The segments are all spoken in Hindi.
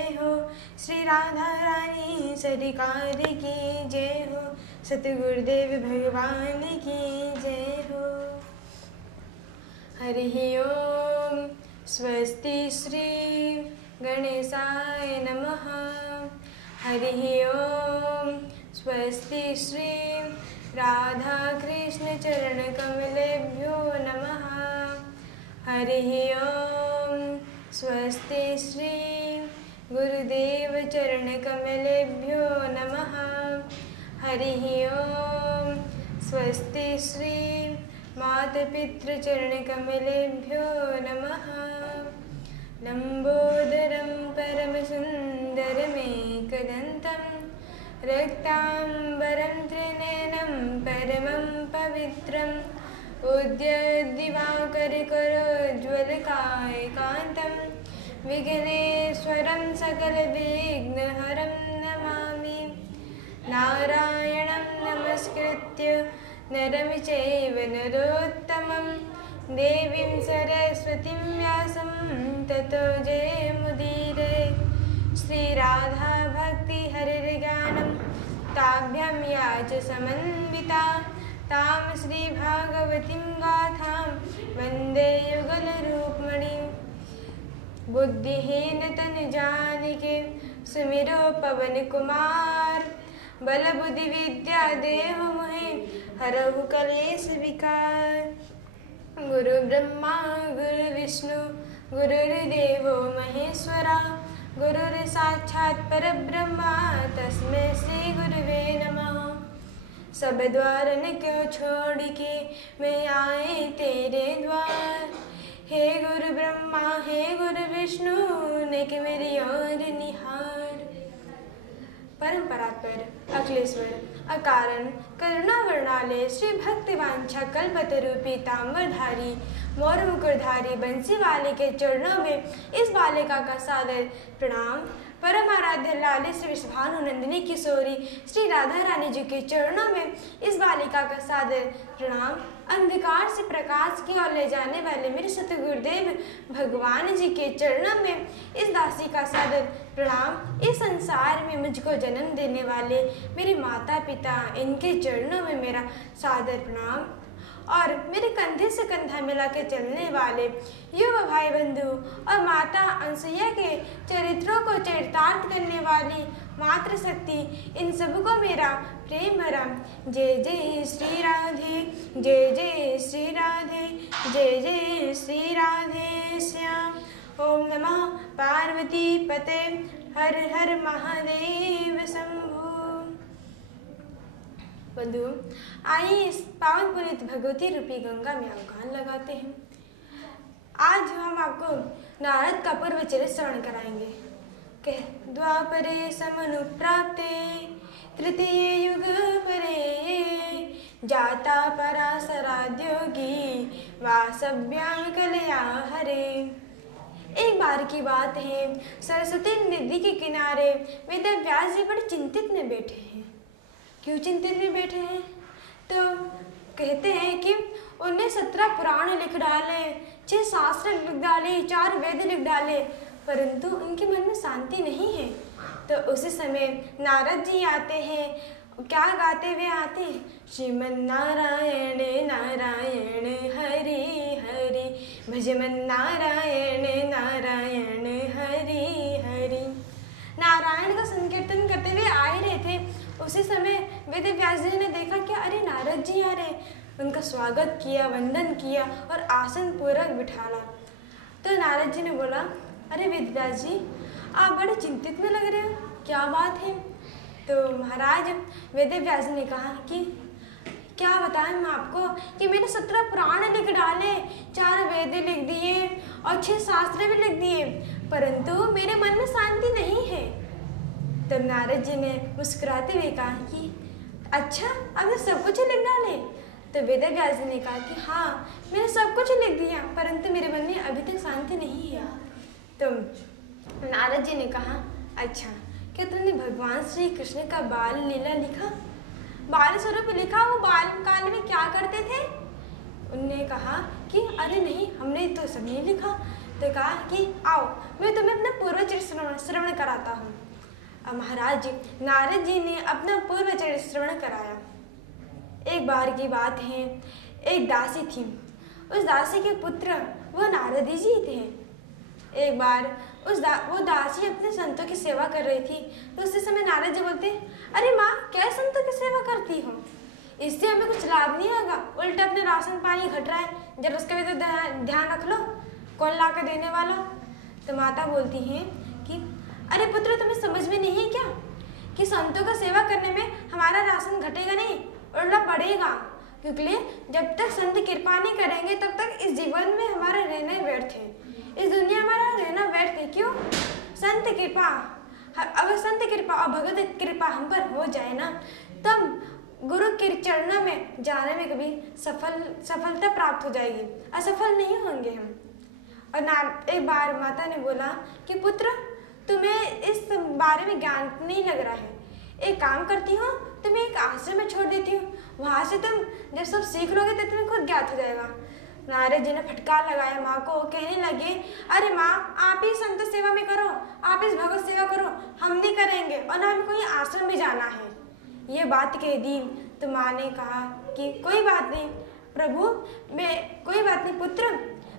जय हो। श्री राधा रानी सरकार की जय हो। सतगुरुदेव भगवान की जय हो। हरि ओम। स्वस्ति श्री गणेशाय नमः। हरि ओम। स्वस्ति श्री राधा कृष्ण चरण कमलेभ्यो नमः। हरि ओम। स्वस्ति श्री गुरुदेव चरण कमलेभ्यो नमः। हरि ओम। स्वस्ति श्री मातपितृ चरण कमलेभ्यो नमः। लंबोदरं परम सुंदरमेकदन्तं रक्तांबरं त्रिनयनं परमं पवित्रम् उद्यद्दिवाकरकरोज्ज्वलकायकान्तं विघ्नेश्वरं सकलविघ्नहरं नमामि। नारायणं नमस्कृत्य नरं चैव नरोत्तमं देवीं सरस्वतीं व्यासं ततो जयमुदीरये। श्रीराधा भक्ति हरिर्ज्ञानं ताभ्यां या च समन्विता तां श्रीभागवतीं गाथां वन्दे युगलरूपमणिं। बुद्धिहीन तन जानिके सुमिरो पवन कुमार बल बुद्धि विद्या देहु मोहि हरहु कलेश विकार। गुरु ब्रह्मा गुरु विष्णु गुरुर्देवो महेश्वरा गुरुर् साक्षात् परब्रह्मा तस्मै श्री गुरुवे नमः। सब द्वारन क्यों छोड़ के मैं आए तेरे द्वार। हे गुरु ब्रह्मा हे गुरु विष्णु नेक मेरी ओर निहार। परम परात्पर अखिलेश्वर अकारण करुणा वर्णालय श्री भक्ति वांछा कल्पतरु पीताम्बरधारी मोर मुकुरधारी बंसी वाले के चरणों में इस बालिका का सादर प्रणाम। परम आराध्य लाली श्री विश्वभानु नंदिनी किशोरी श्री राधा रानी जी के चरणों में इस बालिका का सादर प्रणाम। अंधकार से प्रकाश की ओर ले जाने वाले मेरे सतगुरुदेव भगवान जी के चरणों में इस दासी का सादर प्रणाम। इस संसार में मुझको जन्म देने वाले मेरे माता पिता इनके चरणों में मेरा सादर प्रणाम। और मेरे कंधे से कंधा मिला के चलने वाले युवा भाई बंधु और माता अनसुईया के चरित्रों को चरितार्थ करने वाली मातृशक्ति इन सबको मेरा प्रेम भरा जय जय श्री राधे जय जय श्री राधे जय जय श्री राधे श्याम। ओम नमः पार्वती पते हर हर महादेव शंभु। बंधु आइए इस पावन पुनीत भगवती रूपी गंगा में अवगान लगाते हैं। आज हम आपको नारद का पूर्व चरित्र श्रवण कराएंगे। कह द्वापरे समनुप्राप्ते तृतीय युग परे जाता पराशराद्योगी वासव्यां कलया हरे। एक बार की बात है, सरस्वती नदी के किनारे वेदव्यास जी बड़े चिंतित में बैठे हैं। क्यों चिंतित में बैठे हैं? तो कहते हैं कि उन्हें 17 पुराण लिख डाले, 6 शास्त्र लिख डाले, 4 वेद लिख डाले, परंतु उनके मन में शांति नहीं है। तो उसी समय नारद जी आते हैं। क्या गाते हुए आते? श्रीमन नारायण नारायण हरि हरि भजमन नारायण नारायण हरि हरि। नारायण का संकीर्तन करते हुए आ ही रहे थे। उसी समय वेदव्यास जी ने देखा कि अरे नारद जी आ रहे। उनका स्वागत किया, वंदन किया और आसन पूर्वक बिठाला। तो नारद जी ने बोला, अरे वेदव्यास जी आप बड़े चिंतित में लग रहे हो, क्या बात है? तो महाराज वेदव्यास जी ने कहा कि क्या बताएं मैं आपको कि मैंने 17 पुराण लिख डाले, 4 वेद लिख दिए और 6 शास्त्र भी लिख दिए, परंतु मेरे मन में शांति नहीं है। तब नारद जी ने मुस्कुराते हुए कहा कि अच्छा आपने सब कुछ लिख डाले? तो वेदव्यास जी ने कहा कि हाँ मैंने सब कुछ लिख दिया, परंतु मेरे मन में अभी तक शांति नहीं है। तो नारद जी ने कहा अच्छा क्या तुमने भगवान श्री कृष्ण का बाल लीला लिखा, बाल स्वरूप लिखा? वो बाल काल में क्या करते थे? उन्होंने कहा कि अरे नहीं हमने तो सब नहीं लिखा। तो कहा कि आओ मैं तुम्हें अपना पूर्व चरित्र श्रवण कराता हूँ। अब महाराज जी, नारद जी ने अपना पूर्व चरित्र श्रवण कराया। एक बार की बात है, एक दासी थी। उस दासी के पुत्र वो नारद जी थे। एक बार वो दासी अपने संतों की सेवा कर रही थी, तो उसी समय नारद जी बोलते, अरे माँ, क्या संतों की सेवा करती हो? इससे हमें कुछ लाभ नहीं होगा, उल्टा अपने राशन पानी घट रहा है, जब उसका भी तो ध्यान रख लो, कौन ला कर देने वाला। तो माता बोलती हैं कि अरे पुत्र, तुम्हें समझ में नहीं है क्या कि संतों का सेवा करने में हमारा राशन घटेगा नहीं, उल्टा बढ़ेगा, क्योंकि जब तक संत कृपा नहीं करेंगे तब तक इस जीवन में हमारा रहना व्यर्थ है, इस दुनिया हमारा रहना व्यर्थ है। क्यों? संत कृपा, अगर संत कृपा और भगवत कृपा हम पर हो जाए ना, तब गुरु के चरणों में जाने में कभी सफलता प्राप्त हो जाएगी, असफल नहीं होंगे हम। और एक बार माता ने बोला कि पुत्र, तुम्हें इस बारे में ज्ञान नहीं लग रहा है, एक काम करती हूँ, तुम्हें एक आश्रम में छोड़ देती हूँ, वहाँ से तुम जब सब सीख लोगे तो तुम्हें खुद ज्ञात हो जाएगा। नारद जी ने फटकार लगाया माँ को, कहने लगे, अरे माँ, आप ही संत सेवा में करो, आप इस भगवत सेवा करो, हम नहीं करेंगे और ना हमको ये आश्रम में जाना है। ये बात कह दी तो माँ ने कहा कि कोई बात नहीं प्रभु, कोई बात नहीं पुत्र,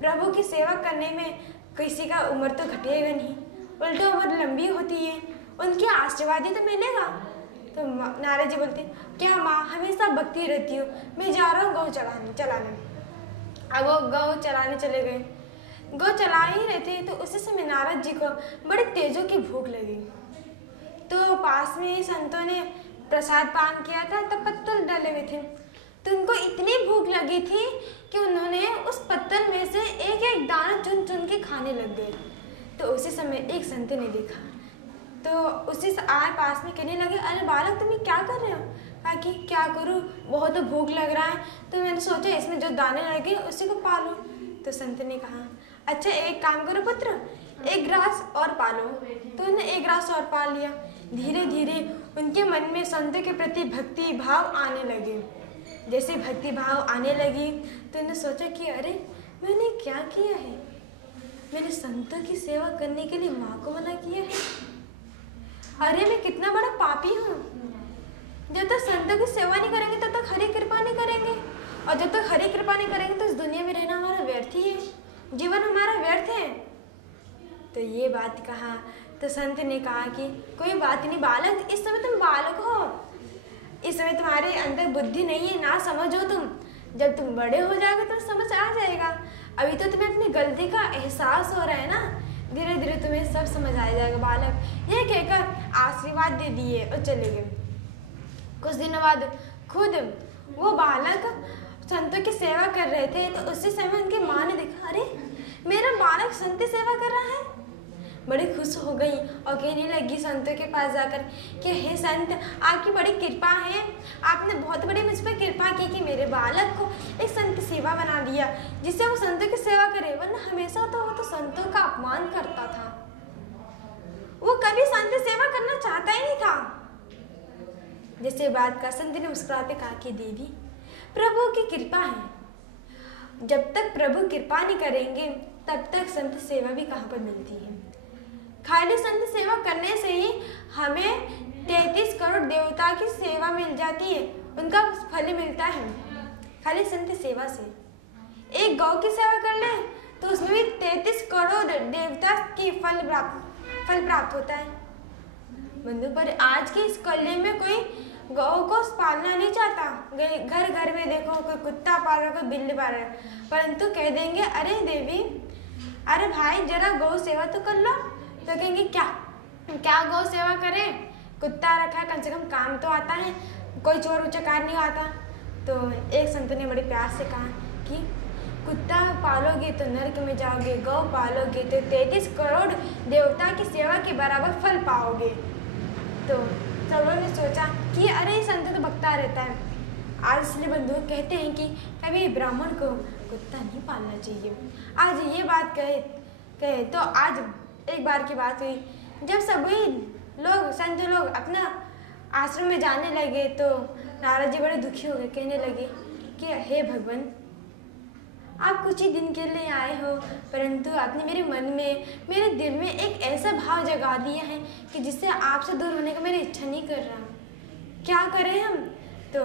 प्रभु की सेवा करने में किसी का उम्र तो घटेगा नहीं, उल्टा उम्र लंबी होती है, उनके आशीर्वाद ही तो मिलेगा। तो नारद जी बोलते, क्या माँ, हमेशा भक्ति रहती हो, मैं जा रहा हूँ गौ चलाने। अब वो गौ चलाने चले गए। गौ चला ही रहते तो उसी समय नारद जी को बड़े तेजों की भूख लगी। तो पास में ही संतों ने प्रसाद पान किया था, तब पत्तल डाले हुए थे, तो उनको इतनी भूख लगी थी कि उन्होंने उस पत्तल में से एक एक दाना चुन चुन के खाने लग गए। तो उसी समय एक संत ने देखा, तो उसी से आए पास में कहने लगे, अरे बालक, तुम क्या कर रहे हो? कहा कि क्या करूँ, बहुत भूख लग रहा है, तो मैंने सोचा इसमें जो दाने लगे उसी को पालूं। तो संत ने कहा, अच्छा एक काम करो पुत्र, एक ग्रास और पालो। तो उन्हें एक ग्रास और पाल लिया। धीरे धीरे उनके मन में संतों के प्रति भक्ति भाव आने लगे। जैसे भक्ति भाव आने लगी तो उन्हें सोचा कि अरे मैंने क्या किया है, मैंने संतों की सेवा करने के लिए माँ को मना किया है, अरे मैं कितना बड़ा पापी हूँ। जब तक संतों की सेवा नहीं करेंगे तब तक हरि कृपा नहीं करेंगे, और जब तक हरि कृपा नहीं करेंगे तो इस दुनिया में रहना हमारा व्यर्थ ही है, जीवन हमारा व्यर्थ है। तो ये बात कहा तो संत ने कहा कि कोई बात नहीं बालक, इस समय तुम बालक हो, इस समय तुम्हारे अंदर बुद्धि नहीं है, ना समझो तुम, जब तुम बड़े हो जाओगे तो समझ आ जाएगा, अभी तो तुम्हें अपनी गलती का एहसास हो रहा है ना, धीरे धीरे तुम्हें सब समझ आ जाएगा बालक। ये कहकर आशीर्वाद दे दिए और चले गए। कुछ दिनों बाद खुद वो बालक संतों की सेवा कर रहे थे, तो उसी समय उनकी माँ ने देखा, अरे मेरा बालक संत की सेवा कर रहा है। बड़ी खुश हो गई और कहने लगी संतों के पास जाकर कि हे संत, आपकी बड़ी कृपा है, आपने बहुत बड़ी मुझ पर कृपा की कि मेरे बालक को एक संत सेवा बना दिया, जिससे वो संतों की सेवा करे, वरना हमेशा तो वो तो संतों का अपमान करता था, वो कभी संत सेवा करना चाहता ही नहीं था। जिससे बात का संत ने मुस्कुराते कहा कि देवी, प्रभु की कृपा है, जब तक प्रभु कृपा नहीं करेंगे तब तक संत सेवा भी कहाँ पर मिलती है। खाली संत सेवा करने से ही हमें 33 करोड़ देवता की सेवा मिल जाती है, उनका फल मिलता है खाली संत सेवा से। एक गौ की सेवा कर ले तो उसमें भी 33 करोड़ देवता की फल प्राप्त होता है। बंधु, पर आज के इस कलयुग में कोई गौ को पालना नहीं चाहता। घर घर में देखो, कोई कुत्ता पाल रहा, कोई बिल्ली पाल रहा, परंतु कह देंगे अरे देवी, अरे भाई जरा गौ सेवा तो कर लो, तो कहेंगे क्या गौ सेवा करें, कुत्ता रखा है, कम से कम काम तो आता है, कोई चोर उचकार नहीं आता। तो एक संत ने बड़े प्यार से कहा कि कुत्ता पालोगे तो नरक में जाओगे, गौ पालोगे तो 33 करोड़ देवता की सेवा के बराबर फल पाओगे। तो सब लोगों ने सोचा कि अरे संत तो बकता रहता है। आज इसलिए बंधु कहते हैं कि कभी ब्राह्मण को कुत्ता नहीं पालना चाहिए। आज ये बात कहे तो आज एक बार की बात हुई, जब सभी लोग संत लोग अपना आश्रम में जाने लगे तो नारद जी बड़े दुखी हो गए, कहने लगे कि हे भगवान, आप कुछ ही दिन के लिए आए हो, परंतु आपने मेरे मन में, मेरे दिल में एक ऐसा भाव जगा दिया है कि जिससे आपसे दूर होने का मेरी इच्छा नहीं कर रहा। क्या करें हम? तो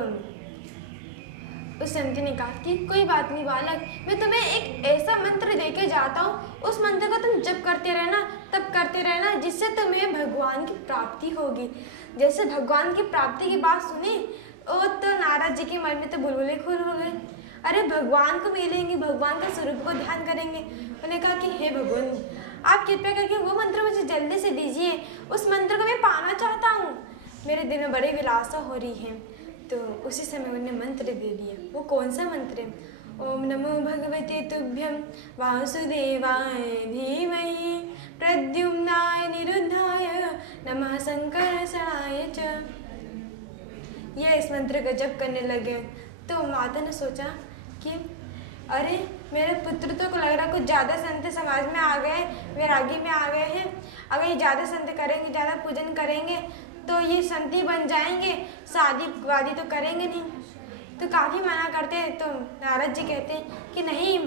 उस संत ने कहा कि कोई बात नहीं बालक, मैं तुम्हें एक ऐसा मंत्र देके जाता हूँ, उस मंत्र को तुम जप करते रहना, तब करते रहना, जिससे तुम्हें भगवान की प्राप्ति होगी। जैसे भगवान की प्राप्ति की बात सुनी, वो तो नारद जी के मन में तो बुलबुले खुल हो गए। अरे भगवान को मिलेंगे, भगवान के स्वरूप को ध्यान करेंगे। उन्होंने कहा कि हे भगवान, आप कृपया करके वो मंत्र मुझे जल्दी से दीजिए, उस मंत्र को मैं पाना चाहता हूँ, मेरे दिल में बड़ी विलासा हो रही है। तो उसी समय उन्हें मंत्र दे दिया। वो कौन सा मंत्र है? ओम नमो भगवते तुभ्यं वासुदेवाय धीमहि प्रद्युम्नाय निरुद्धाय नमः संकर्षणाय च। ये इस मंत्र का जप करने लगे तो माता ने सोचा कि अरे मेरे पुत्र तो को लग रहा कुछ ज़्यादा संत समाज में आ गए, वैरागी में आ गए हैं। अगर ये ज़्यादा संत करेंगे, ज़्यादा पूजन करेंगे तो ये संती बन जाएंगे, शादी वादी तो करेंगे नहीं। तो काफ़ी मना करते हैं। तो नारद जी कहते हैं कि नहीं,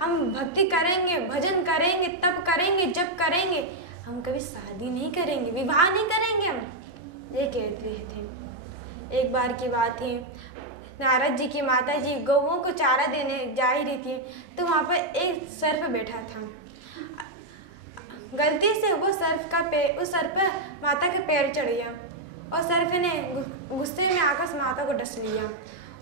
हम भक्ति करेंगे, भजन करेंगे, तप करेंगे, जप करेंगे, हम कभी शादी नहीं करेंगे, विवाह नहीं करेंगे हम, ये कहते थे। एक बार की बात है, नारद जी की माता जी गौओं को चारा देने जा ही रही थी, तो वहाँ पर एक सर्प बैठा था। गलती से वो सर्प का पैर, उस सर्प पर माता के पैर चढ़ गया और सर्प ने गुस्से में आकर माता को डस लिया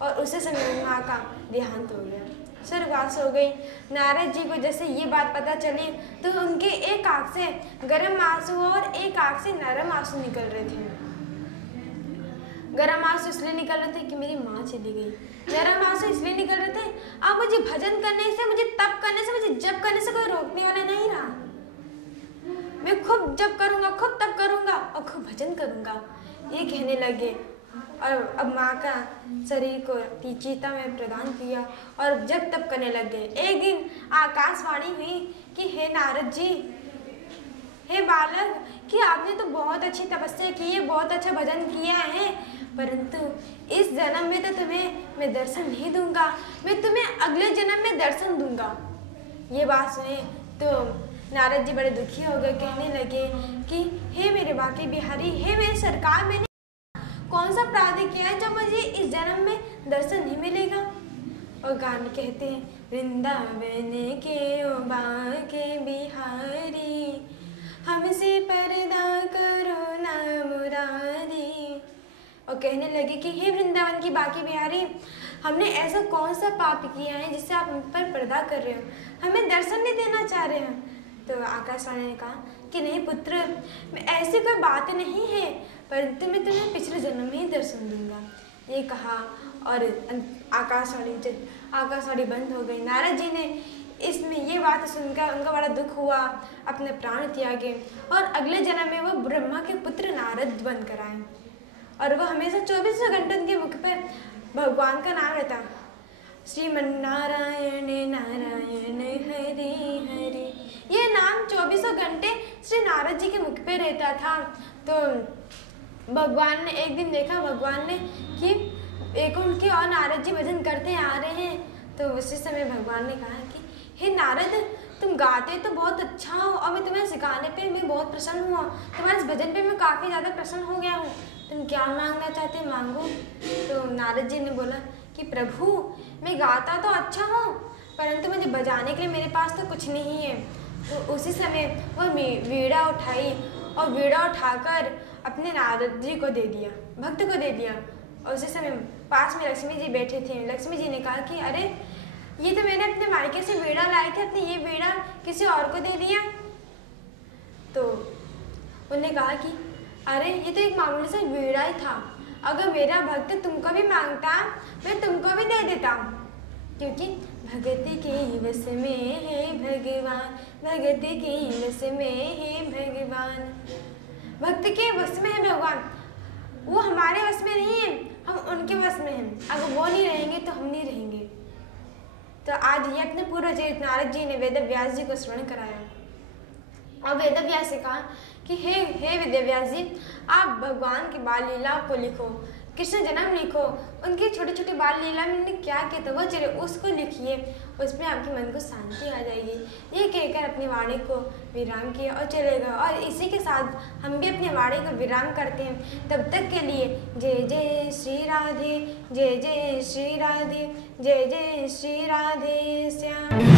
और उसी समय माँ का देहांत हो गया, स्वर्गवास हो गई। नारद जी को जैसे ये बात पता चली तो उनके एक आँख से गर्म आंसू और एक आँख से नरम आंसू निकल रहे थे। गर्म आंसू इसलिए निकल रहे थे कि मेरी माँ चली गई, नरम आंसू इसलिए निकल रहे थे अब मुझे भजन करने से, मुझे तप करने से, मुझे जप करने से कोई रोकने वाला नहीं रहा। मैं खूब जप करूँगा, खूब तप करूँगा और खूब भजन करूँगा, ये कहने लगे। और अब माँ का शरीर को चिता में प्रदान किया और जब तप करने लग गए। एक दिन आकाशवाणी हुई कि हे नारद जी, हे बालक, कि आपने तो बहुत अच्छी तपस्या की है, बहुत अच्छा भजन किया है, परंतु इस जन्म में तो तुम्हें मैं दर्शन नहीं दूंगा, मैं तुम्हें अगले जन्म में दर्शन दूंगा। ये बात सुने तो नारद जी बड़े दुखी हो गए, कहने लगे कि हे मेरे बाकी बिहारी, हे मेरे सरकार, मैंने कौन सा अपराध किया है जो मुझे इस जन्म में दर्शन नहीं मिलेगा। और गान कहते हैं, वृंदावन के ओ बाके बिहारी, हमसे पर्दा करो ना मुरारी। और कहने लगे कि हे वृंदावन की बाकी बिहारी, हमने ऐसा कौन सा पाप किया है जिससे आप हम पर पर्दा कर रहे हो, हमें दर्शन नहीं देना चाह रहे हो। तो आकाशवाणी ने कहा कि नहीं पुत्र, ऐसी कोई बात नहीं है, परंतु मैं तुम्हें पिछले जन्म में ही दर्शन दूंगा, ये कहा। और आकाशवाणी बंद हो गई। नारद जी ने इसमें ये बात सुनकर उनका बड़ा दुख हुआ, अपने प्राण त्यागे और अगले जन्म में वो ब्रह्मा के पुत्र नारद बनकर आए। और वो हमेशा 24 घंटे उनके मुख पर भगवान का नाम रहता, श्रीमन्नारायण नारायण हरि हरि, ये नाम 24 घंटे श्री नारद जी के मुख पे रहता था। तो भगवान ने एक दिन देखा, भगवान ने कि एक उनके और नारद जी भजन करते आ रहे हैं। तो उसी समय भगवान ने कहा कि हे नारद, तुम गाते तो बहुत अच्छा हो और मैं तुम्हें सिखाने पे मैं बहुत प्रसन्न हुआ, तुम्हारे इस भजन पे मैं काफ़ी ज़्यादा प्रसन्न हो गया हूँ, तुम क्या मांगना चाहते हैं मांगो। तो नारद जी ने बोला कि प्रभु, मैं गाता तो अच्छा हूँ, परंतु मुझे बजाने के लिए मेरे पास तो कुछ नहीं है। तो उसी समय वह वीणा उठाई और वीणा उठाकर अपने नारद जी को दे दिया, भक्त को दे दिया। और उसी समय पास में लक्ष्मी जी बैठे थे। लक्ष्मी जी ने कहा कि अरे, ये तो मैंने अपने मायके से वीणा लाई थी, अपने ये वीणा किसी और को दे दिया। तो उन्होंने कहा कि अरे, ये तो एक मामूली सा वीणा ही था, अगर मेरा भक्त तुमको भी मांगता मैं तुमको भी दे देता, क्योंकि भगति के वश में है भगवान, भगति के वश में है भगवान, भक्त के वश में है भगवान, वो हमारे वश में नहीं है, हम उनके वश में हैं। अगर वो नहीं रहेंगे तो हम नहीं रहेंगे। तो आज ये अपने पूर्वज नारद जी ने वेद व्यास जी को स्मरण कराया और वेद व्यास से कहा कि हे वेद व्यास जी, आप भगवान की बाल लीला को लिखो, कृष्ण जन्म लिखो, उनके छोटे छोटे बाल लीला में उन्होंने क्या किया था वो चले उसको लिखिए, उसमें आपके मन को शांति आ जाएगी। ये कहकर अपनी वाणी को विराम किया और चले गए। और इसी के साथ हम भी अपनी वाणी को विराम करते हैं। तब तक के लिए जय जय श्री राधे, जय जय श्री राधे, जय जय श्री राधे श्याम।